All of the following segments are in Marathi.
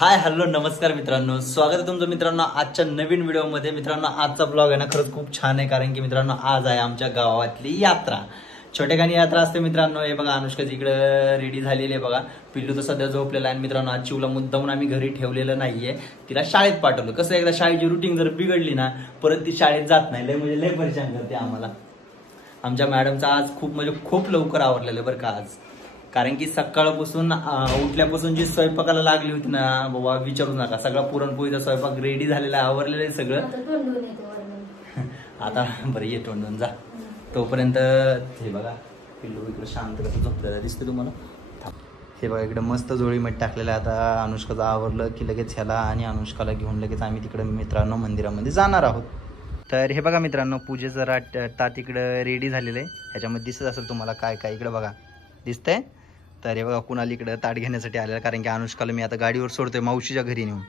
हाय हॅलो नमस्कार मित्रांनो, स्वागत आहे तुमचं मित्रांनो आजच्या नवीन व्हिडिओमध्ये। मित्रांनो आजचा ब्लॉग आहे ना खरंच खूप छान आहे, कारण की मित्रांनो आज आहे आमच्या गावातली यात्रा। छोटेखानी यात्रा असते मित्रांनो। हे बघा अनुष्का इकडे रेडी झालेली आहे बघा। पिल्लू तर सध्या झोपलेला आहे मित्रांनो। आज चिवला मुद्दामून आम्ही घरी ठेवलेलं नाहीये, तिला शाळेत पाठवलं। कसं एकदा शाळेची रुटीन जर बिघडली ना परत ती शाळेत जात नाही, लय म्हणजे लय परेशान करते आम्हाला। आमच्या मॅडमचा आज खूप लवकर आवरलेलं बरं का आज, कारण की सकाळपासून उठल्यापासून जी स्वयंपाकाला लागली होती ना बाबा विचारू नका। सगळा पुरणपोळीचा स्वयंपाक रेडी झालेला आहे, आवरलेलं आहे सगळं। आता बरं ये तोंडून जा, तोपर्यंत हे बघा पिल्लू इकडे शांत कसं झोपलेलं दिसते तुम्हाला। हे बघा इकडे मस्त जोळीमध्ये टाकलेलं आहे। आता अनुष्काचं आवरलं की लगेच ह्याला आणि अनुष्काला घेऊन लगेच आम्ही तिकडे मित्रांनो मंदिरामध्ये जाणार आहोत। तर हे बघा मित्रांनो पूजेचं तात इकडे रेडी झालेलं आहे। ह्याच्यामध्ये दिसत असेल तुम्हाला काय काय इकडे बघा दिसतंय। तर हे बघा कुणाला इकडे ताट घेण्यासाठी आलेलं, कारण की अनुष्काला मी आता गाडीवर सोडतोय मावशीच्या घरी नेऊन।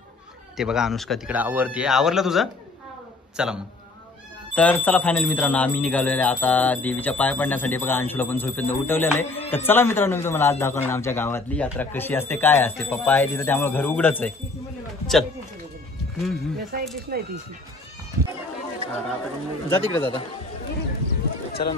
ते बघा अनुष्का तिकडे आवरते। आवरलं तुझं? चला मग। तर चला फायनल मित्रांनो आम्ही निघालेलो आता देवीच्या पाया पडण्यासाठी। बघा अंशूला पण झोपेतून उठवलेलं आहे। तर चला मित्रांनो मी तुम्हाला आज दाखवणार आमच्या गावातली यात्रा कशी असते काय असते। पप्पा आहे तिथं त्यामुळे घर उघडच आहे। चल जा तिकडे जाता चला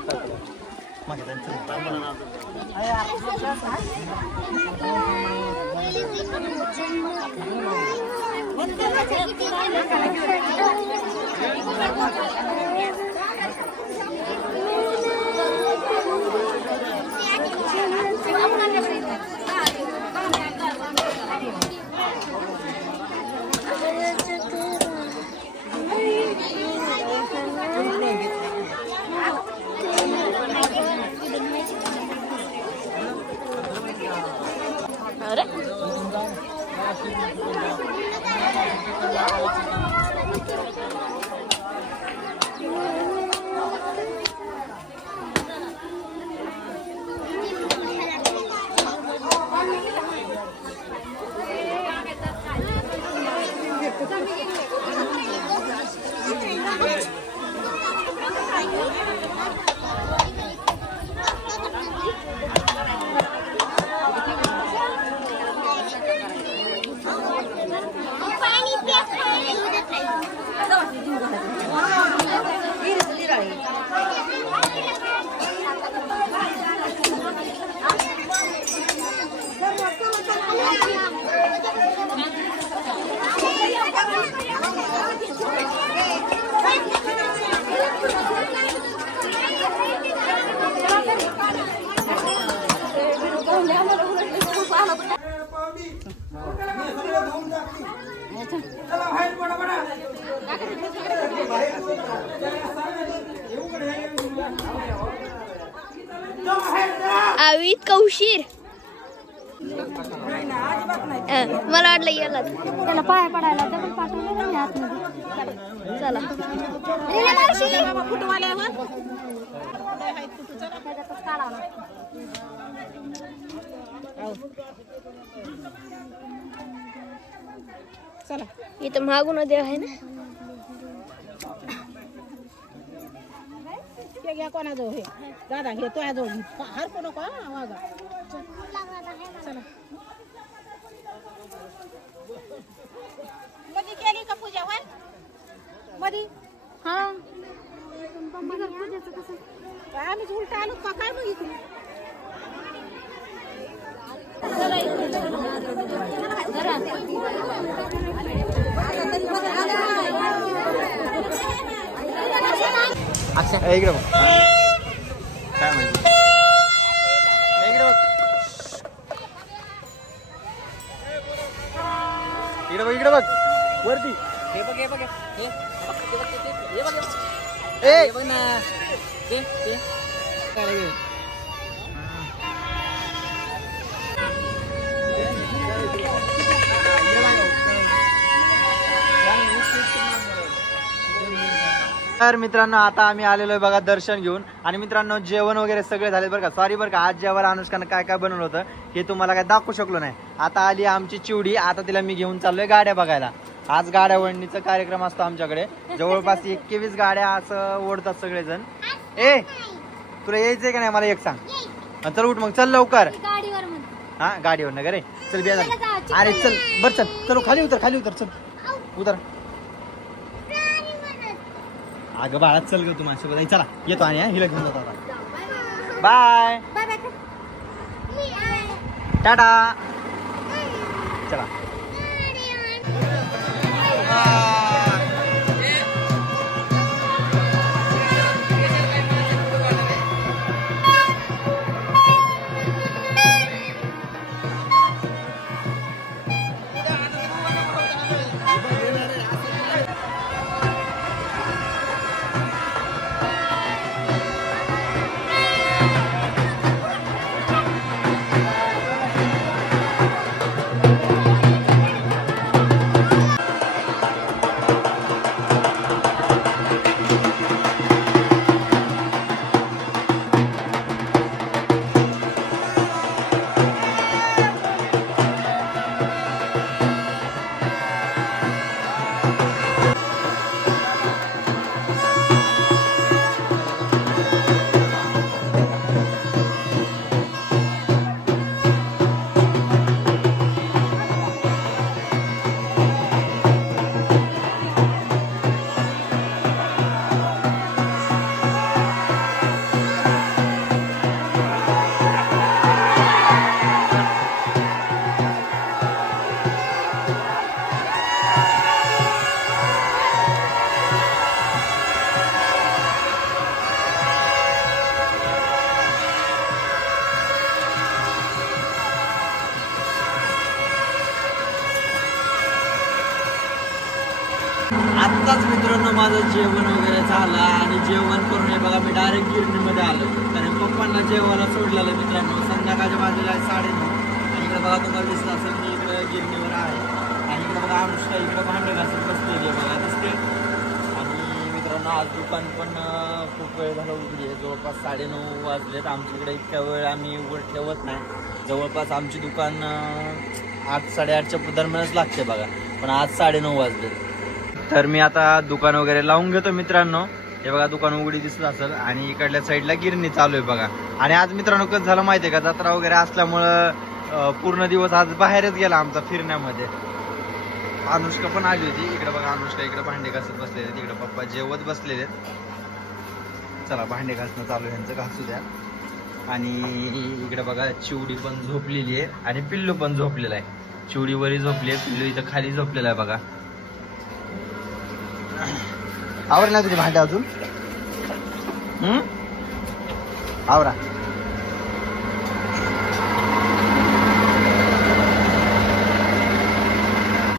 आवित कौशीर मला वाटलं याला त्याला पाया पडायला डबल पाठवलं ना आतमध्ये। चला चला इथं मागून देव आहे ना। घ्या कोणाजवळ हे दादा घे तो आजवळ हार को नको वागा चला मधी केली का पूजा वर मधी हा पूजेचं कसं आम्ही उलट आलो का काय मग इकडे इकडे बघ काय माहिती इकडे बघ इकडे बघ इकडे बघ वरती हे बघ हे बघ हे बघ ना ते काय तर मित्रांनो आता आम्ही आलेलो आहे बघा दर्शन घेऊन। आणि मित्रांनो जेवण वगैरे सगळे झाले बरं का। सॉरी बरं का आज जेवण अनुष्कानं काय काय बनवलं होतं हे तुम्हाला काय दाखवू शकलो नाही। आता आली आमची चिवडी, आता तिला मी घेऊन चाललोय गाड्या बघायला। आज गाड्या वळणीचा कार्यक्रम असतो आमच्याकडे। जवळपास 21 गाड्या असं ओढतात सगळेजण। तुला यायचंय का नाही मला एक सांग। चल उठ मग चल लवकर। हा गाडीवर ना रे चल बिया अरे चल बर चल चलो खाली उतर चल उतर अगं बाळा चल ग तू माझ्यासोबत चला येतो आणि हिला घेऊन जातो आता बाय टाटा चला आत्ताच मित्रांनो माझं जेवण वगैरे झालं आणि जेवण करून हे बघा मी डायरेक्ट गिरणीमध्ये आलो कारण पप्पांना जेवायला सोडलेलं मित्रांनो संध्याकाळच्या बाजूला 9:30 आणि इकडे बघा तुम्हाला दिसलं असेल मी इकडे गिरणीवर आहे आणि इकडे बघा अनुष्का इकडे भांडे घासून बसलेली आहे बघा दिसते आणि मित्रांनो आज दुकान पण खूप वेळ झाला उघडी आहे जवळपास 9:30 वाजलेत आमच्याकडे इतक्या वेळ आम्ही उघड ठेवत नाही जवळपास आमची दुकान 8 साडेआठच्या दरम्यानच लागते बघा पण आज 9:30 वाजले तर मी आता दुकान वगैरे लावून घेतो मित्रांनो हे बघा दुकान उघडी दिसत असेल आणि इकडल्या साईडला गिरणी चालू आहे बघा आणि आज मित्रांनो कसं झालं माहितीये का जत्रा वगैरे असल्यामुळं पूर्ण दिवस आज बाहेरच गेला आमचा फिरण्यामध्ये अनुष्का पण आली होती इकडे बघा अनुष्का इकडे भांडे घासत बसलेले तिकडे पप्पा जेवत बसलेले चला भांडे घासणं चालू आहे यांचं घासू द्या आणि इकडे बघा चिवडी पण झोपलेली आहे आणि पिल्लू पण झोपलेला आहे चिवडी वरी झोपली आहे पिल्लू इथं खाली झोपलेला आहे बघा आवडला तुझे भांडे अजून आवरा